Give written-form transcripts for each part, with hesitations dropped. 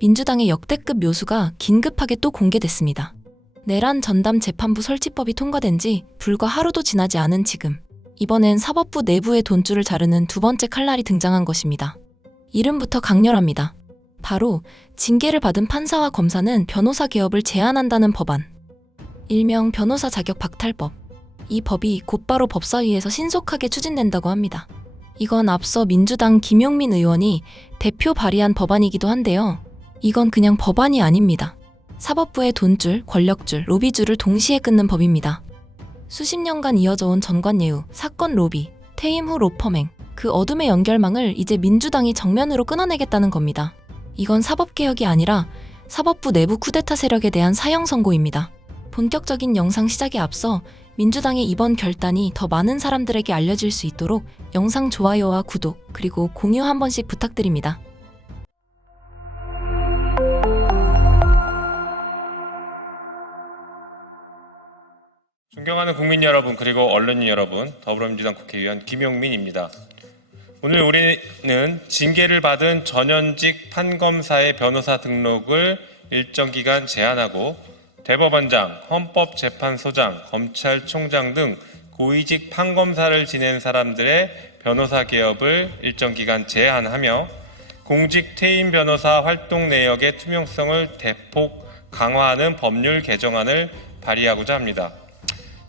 민주당의 역대급 묘수가 긴급하게 또 공개됐습니다. 내란 전담 재판부 설치법이 통과된 지 불과 하루도 지나지 않은 지금, 이번엔 사법부 내부의 돈줄을 자르는 두 번째 칼날이 등장한 것입니다. 이름부터 강렬합니다. 바로 징계를 받은 판사와 검사는 변호사 개업을 제한한다는 법안. 일명 변호사 자격 박탈법. 이 법이 곧바로 법사위에서 신속하게 추진된다고 합니다. 이건 앞서 민주당 김용민 의원이 대표 발의한 법안이기도 한데요. 이건 그냥 법안이 아닙니다. 사법부의 돈줄, 권력줄, 로비줄을 동시에 끊는 법입니다. 수십 년간 이어져온 전관예우, 사건 로비, 퇴임 후 로펌행, 그 어둠의 연결망을 이제 민주당이 정면으로 끊어내겠다는 겁니다. 이건 사법개혁이 아니라 사법부 내부 쿠데타 세력에 대한 사형 선고입니다. 본격적인 영상 시작에 앞서 민주당의 이번 결단이 더 많은 사람들에게 알려질 수 있도록 영상 좋아요와 구독, 그리고 공유 한 번씩 부탁드립니다. 존경하는 국민 여러분, 그리고 언론인 여러분, 더불어민주당 국회의원 김용민입니다. 오늘 우리는 징계를 받은 전현직 판검사의 변호사 등록을 일정 기간 제한하고 대법원장, 헌법재판소장, 검찰총장 등 고위직 판검사를 지낸 사람들의 변호사 개업을 일정 기간 제한하며 공직 퇴임 변호사 활동 내역의 투명성을 대폭 강화하는 법률 개정안을 발의하고자 합니다.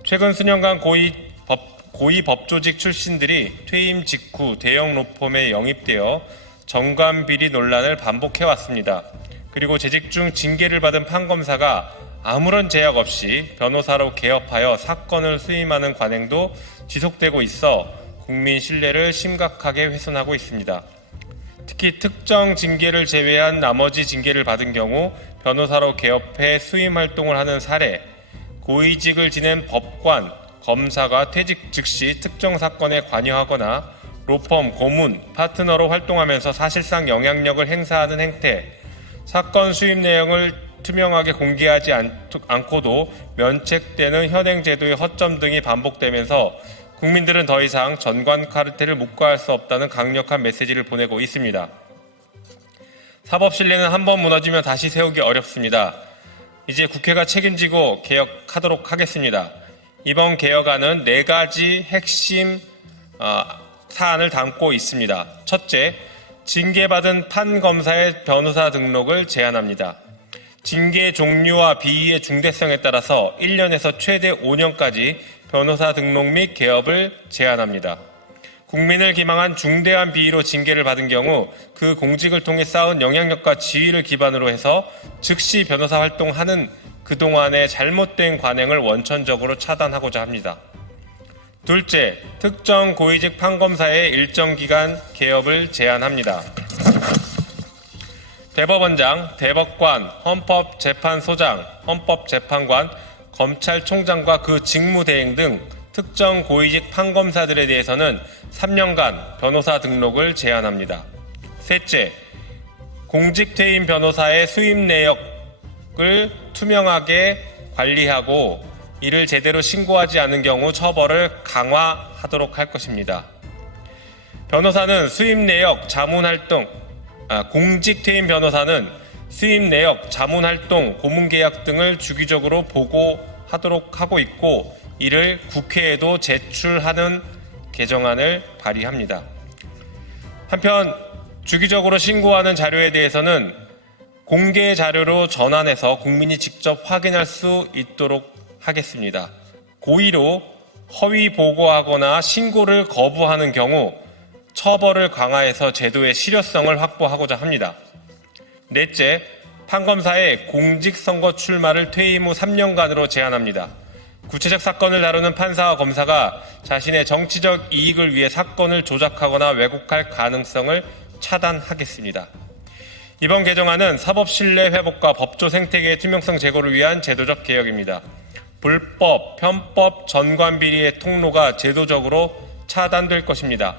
최근 수년간 고위 법조직 출신들이 퇴임 직후 대형 로펌에 영입되어 정관비리 논란을 반복해왔습니다. 그리고 재직 중 징계를 받은 판검사가 아무런 제약 없이 변호사로 개업하여 사건을 수임하는 관행도 지속되고 있어 국민 신뢰를 심각하게 훼손하고 있습니다. 특히 특정 징계를 제외한 나머지 징계를 받은 경우 변호사로 개업해 수임 활동을 하는 사례, 고위직을 지낸 법관, 검사가 퇴직 즉시 특정 사건에 관여하거나 로펌, 고문, 파트너로 활동하면서 사실상 영향력을 행사하는 행태, 사건 수임 내용을 투명하게 공개하지 않고도 면책되는 현행 제도의 허점 등이 반복되면서 국민들은 더 이상 전관 카르텔을 묵과할 수 없다는 강력한 메시지를 보내고 있습니다. 사법 신뢰는 한번 무너지면 다시 세우기 어렵습니다. 이제 국회가 책임지고 개혁하도록 하겠습니다. 이번 개혁안은 4가지 핵심 사안을 담고 있습니다. 첫째, 징계받은 판검사의 변호사 등록을 제한합니다. 징계 종류와 비위의 중대성에 따라서 1년에서 최대 5년까지 변호사 등록 및 개업을 제한합니다. 국민을 기망한 중대한 비위로 징계를 받은 경우 그 공직을 통해 쌓은 영향력과 지위를 기반으로 해서 즉시 변호사 활동하는 그동안의 잘못된 관행을 원천적으로 차단하고자 합니다. 둘째, 특정 고위직 판검사의 일정 기간 개업을 제한합니다. 대법원장, 대법관, 헌법재판소장, 헌법재판관, 검찰총장과 그 직무대행 등 특정 고위직 판검사들에 대해서는 3년간 변호사 등록을 제한합니다. 셋째, 공직 퇴임 변호사의 수임 내역을 투명하게 관리하고 이를 제대로 신고하지 않은 경우 처벌을 강화하도록 할 것입니다. 변호사는 수임 내역, 자문활동, 공직 퇴임 변호사는 수임 내역, 자문활동, 고문계약 등을 주기적으로 보고하도록 하고 있고 이를 국회에도 제출하는 개정안을 발의합니다. 한편 주기적으로 신고하는 자료에 대해서는 공개 자료로 전환해서 국민이 직접 확인할 수 있도록 하겠습니다. 고의로 허위 보고하거나 신고를 거부하는 경우 처벌을 강화해서 제도의 실효성을 확보하고자 합니다. 넷째, 판검사의 공직선거 출마를 퇴임 후 3년간으로 제한합니다. 구체적 사건을 다루는 판사와 검사가 자신의 정치적 이익을 위해 사건을 조작하거나 왜곡할 가능성을 차단하겠습니다. 이번 개정안은 사법 신뢰 회복과 법조 생태계의 투명성 제고를 위한 제도적 개혁입니다. 불법, 편법, 전관비리의 통로가 제도적으로 차단될 것입니다.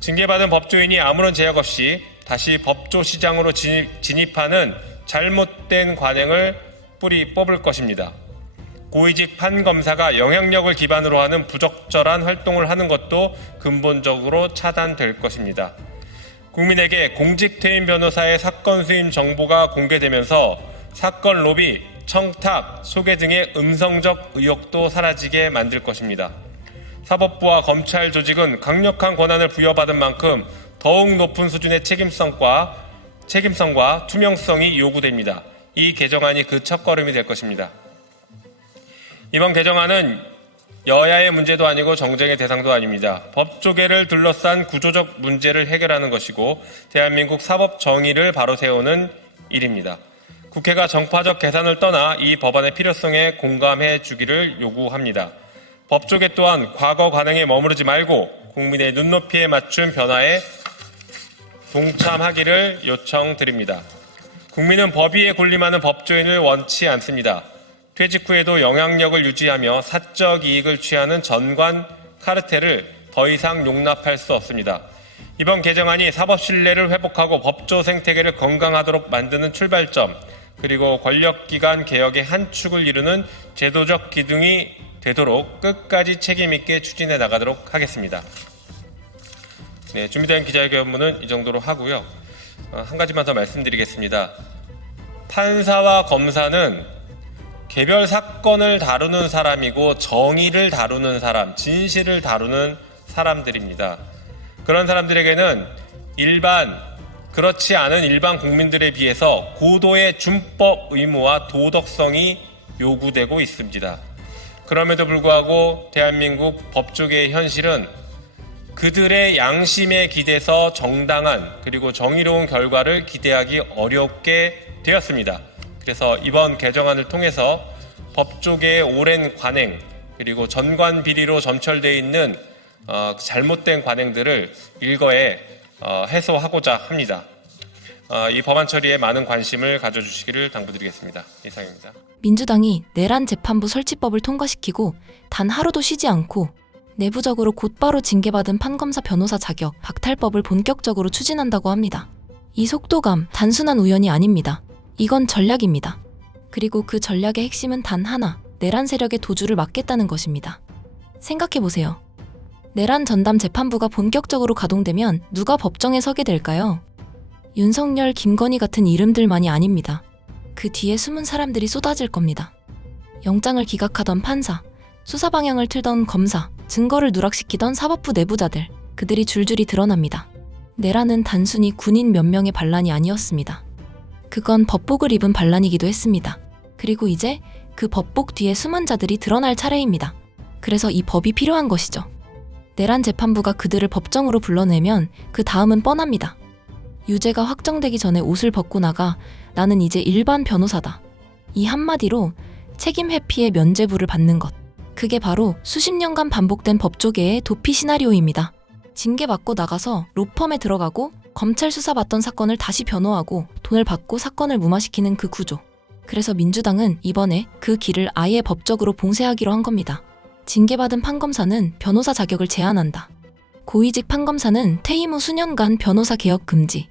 징계받은 법조인이 아무런 제약 없이 다시 법조 시장으로 진입하는 잘못된 관행을 뿌리 뽑을 것입니다. 고위직 판검사가 영향력을 기반으로 하는 부적절한 활동을 하는 것도 근본적으로 차단될 것입니다. 국민에게 공직 퇴임 변호사의 사건 수임 정보가 공개되면서 사건 로비, 청탁, 소개 등의 음성적 의혹도 사라지게 만들 것입니다. 사법부와 검찰 조직은 강력한 권한을 부여받은 만큼 더욱 높은 수준의 책임성과 투명성이 요구됩니다. 이 개정안이 그 첫걸음이 될 것입니다. 이번 개정안은 여야의 문제도 아니고 정쟁의 대상도 아닙니다. 법조계를 둘러싼 구조적 문제를 해결하는 것이고 대한민국 사법 정의를 바로 세우는 일입니다. 국회가 정파적 계산을 떠나 이 법안의 필요성에 공감해 주기를 요구합니다. 법조계 또한 과거 관행에 머무르지 말고 국민의 눈높이에 맞춘 변화에 동참하기를 요청드립니다. 국민은 법 위에 군림하는 법조인을 원치 않습니다. 퇴직 후에도 영향력을 유지하며 사적 이익을 취하는 전관 카르텔을 더 이상 용납할 수 없습니다. 이번 개정안이 사법 신뢰를 회복하고 법조 생태계를 건강하도록 만드는 출발점, 그리고 권력기관 개혁의 한 축을 이루는 제도적 기둥이 되도록 끝까지 책임있게 추진해 나가도록 하겠습니다. 네, 준비된 기자회견문은 이 정도로 하고요. 한 가지만 더 말씀드리겠습니다. 판사와 검사는 개별 사건을 다루는 사람이고 정의를 다루는 사람, 진실을 다루는 사람들입니다. 그런 사람들에게는 그렇지 않은 일반 국민들에 비해서 고도의 준법 의무와 도덕성이 요구되고 있습니다. 그럼에도 불구하고 대한민국 법조계의 현실은 그들의 양심에 기대서 정당한 그리고 정의로운 결과를 기대하기 어렵게 되었습니다. 그래서 이번 개정안을 통해서 법조계의 오랜 관행 그리고 전관 비리로 점철되어 있는 잘못된 관행들을 일거에 해소하고자 합니다. 이 법안 처리에 많은 관심을 가져주시기를 당부드리겠습니다. 이상입니다. 민주당이 내란 재판부 설치법을 통과시키고 단 하루도 쉬지 않고 내부적으로 곧바로 징계받은 판검사 변호사 자격 박탈법을 본격적으로 추진한다고 합니다. 이 속도감 단순한 우연이 아닙니다. 이건 전략입니다. 그리고 그 전략의 핵심은 단 하나, 내란 세력의 도주를 막겠다는 것입니다. 생각해보세요. 내란 전담 재판부가 본격적으로 가동되면 누가 법정에 서게 될까요? 윤석열, 김건희 같은 이름들만이 아닙니다. 그 뒤에 숨은 사람들이 쏟아질 겁니다. 영장을 기각하던 판사, 수사 방향을 틀던 검사, 증거를 누락시키던 사법부 내부자들, 그들이 줄줄이 드러납니다. 내란은 단순히 군인 몇 명의 반란이 아니었습니다. 그건 법복을 입은 반란이기도 했습니다. 그리고 이제 그 법복 뒤에 숨은 자들이 드러날 차례입니다. 그래서 이 법이 필요한 것이죠. 내란 재판부가 그들을 법정으로 불러내면 그 다음은 뻔합니다. 유죄가 확정되기 전에 옷을 벗고 나가 나는 이제 일반 변호사다. 이 한마디로 책임 회피의 면죄부를 받는 것. 그게 바로 수십 년간 반복된 법조계의 도피 시나리오입니다. 징계받고 나가서 로펌에 들어가고 검찰 수사받던 사건을 다시 변호하고 돈을 받고 사건을 무마시키는 그 구조. 그래서 민주당은 이번에 그 길을 아예 법적으로 봉쇄하기로 한 겁니다. 징계받은 판검사는 변호사 자격을 제한한다. 고위직 판검사는 퇴임 후 수년간 변호사 개혁 금지.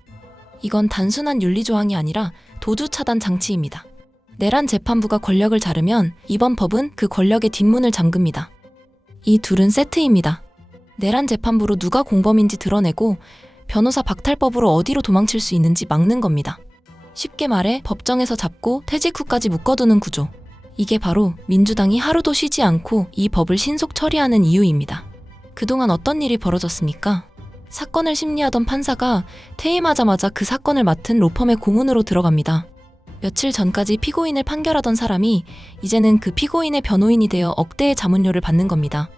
이건 단순한 윤리조항이 아니라 도주 차단 장치입니다. 내란 재판부가 권력을 자르면 이번 법은 그 권력의 뒷문을 잠깁니다. 이 둘은 세트입니다. 내란 재판부로 누가 공범인지 드러내고 변호사 박탈법으로 어디로 도망칠 수 있는지 막는 겁니다. 쉽게 말해 법정에서 잡고 퇴직 후까지 묶어두는 구조. 이게 바로 민주당이 하루도 쉬지 않고 이 법을 신속 처리하는 이유입니다. 그동안 어떤 일이 벌어졌습니까? 사건을 심리하던 판사가 퇴임하자마자 그 사건을 맡은 로펌의 고문으로 들어갑니다. 며칠 전까지 피고인을 판결하던 사람이 이제는 그 피고인의 변호인이 되어 억대의 자문료를 받는 겁니다.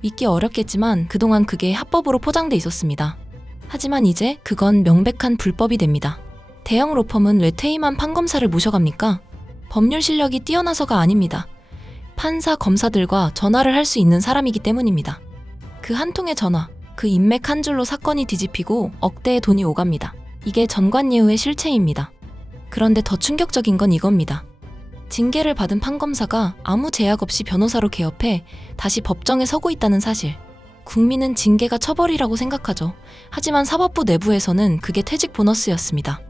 믿기 어렵겠지만 그동안 그게 합법으로 포장돼 있었습니다. 하지만 이제 그건 명백한 불법이 됩니다. 대형 로펌은 왜 퇴임한 판검사를 모셔갑니까? 법률 실력이 뛰어나서가 아닙니다. 판사, 검사들과 전화를 할 수 있는 사람이기 때문입니다. 그 한 통의 전화, 그 인맥 한 줄로 사건이 뒤집히고 억대의 돈이 오갑니다. 이게 전관예우의 실체입니다. 그런데 더 충격적인 건 이겁니다. 징계를 받은 판검사가 아무 제약 없이 변호사로 개업해 다시 법정에 서고 있다는 사실. 국민은 징계가 처벌이라고 생각하죠. 하지만 사법부 내부에서는 그게 퇴직 보너스였습니다.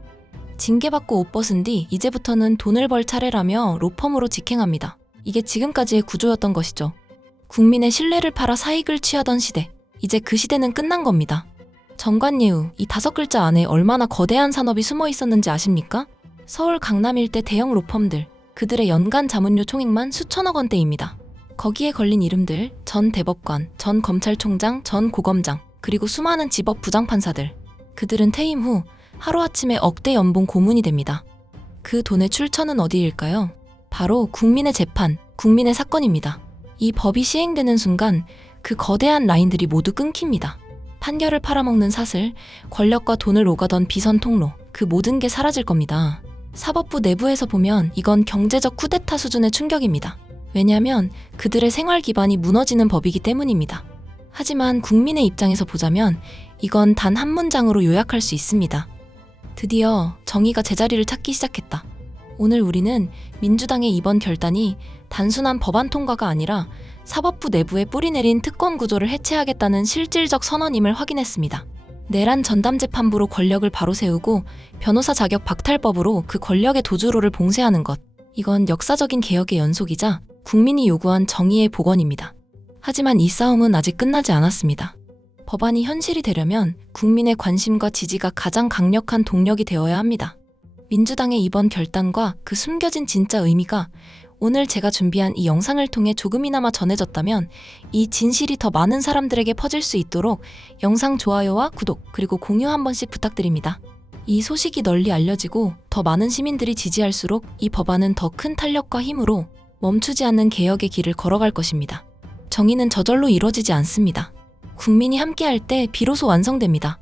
징계받고 옷 벗은 뒤 이제부터는 돈을 벌 차례라며 로펌으로 직행합니다. 이게 지금까지의 구조였던 것이죠. 국민의 신뢰를 팔아 사익을 취하던 시대. 이제 그 시대는 끝난 겁니다. 정관예우, 이 5글자 안에 얼마나 거대한 산업이 숨어 있었는지 아십니까? 서울 강남 일대 대형 로펌들, 그들의 연간 자문료 총액만 수천억 원대입니다. 거기에 걸린 이름들, 전 대법관, 전 검찰총장, 전 고검장, 그리고 수많은 지법 부장판사들. 그들은 퇴임 후 하루아침에 억대 연봉 고문이 됩니다. 그 돈의 출처는 어디일까요? 바로 국민의 재판, 국민의 사건입니다. 이 법이 시행되는 순간 그 거대한 라인들이 모두 끊깁니다. 판결을 팔아먹는 사슬, 권력과 돈을 오가던 비선 통로, 그 모든 게 사라질 겁니다. 사법부 내부에서 보면 이건 경제적 쿠데타 수준의 충격입니다. 왜냐하면 그들의 생활 기반이 무너지는 법이기 때문입니다. 하지만 국민의 입장에서 보자면 이건 단 한 문장으로 요약할 수 있습니다. 드디어 정의가 제자리를 찾기 시작했다. 오늘 우리는 민주당의 이번 결단이 단순한 법안 통과가 아니라 사법부 내부에 뿌리내린 특권 구조를 해체하겠다는 실질적 선언임을 확인했습니다. 내란 전담재판부로 권력을 바로 세우고 변호사 자격 박탈법으로 그 권력의 도주로를 봉쇄하는 것. 이건 역사적인 개혁의 연속이자 국민이 요구한 정의의 복원입니다. 하지만 이 싸움은 아직 끝나지 않았습니다. 법안이 현실이 되려면 국민의 관심과 지지가 가장 강력한 동력이 되어야 합니다. 민주당의 이번 결단과 그 숨겨진 진짜 의미가 오늘 제가 준비한 이 영상을 통해 조금이나마 전해졌다면 이 진실이 더 많은 사람들에게 퍼질 수 있도록 영상 좋아요와 구독 그리고 공유 한 번씩 부탁드립니다. 이 소식이 널리 알려지고 더 많은 시민들이 지지할수록 이 법안은 더 큰 탄력과 힘으로 멈추지 않는 개혁의 길을 걸어갈 것입니다. 정의는 저절로 이루어지지 않습니다. 국민이 함께할 때 비로소 완성됩니다.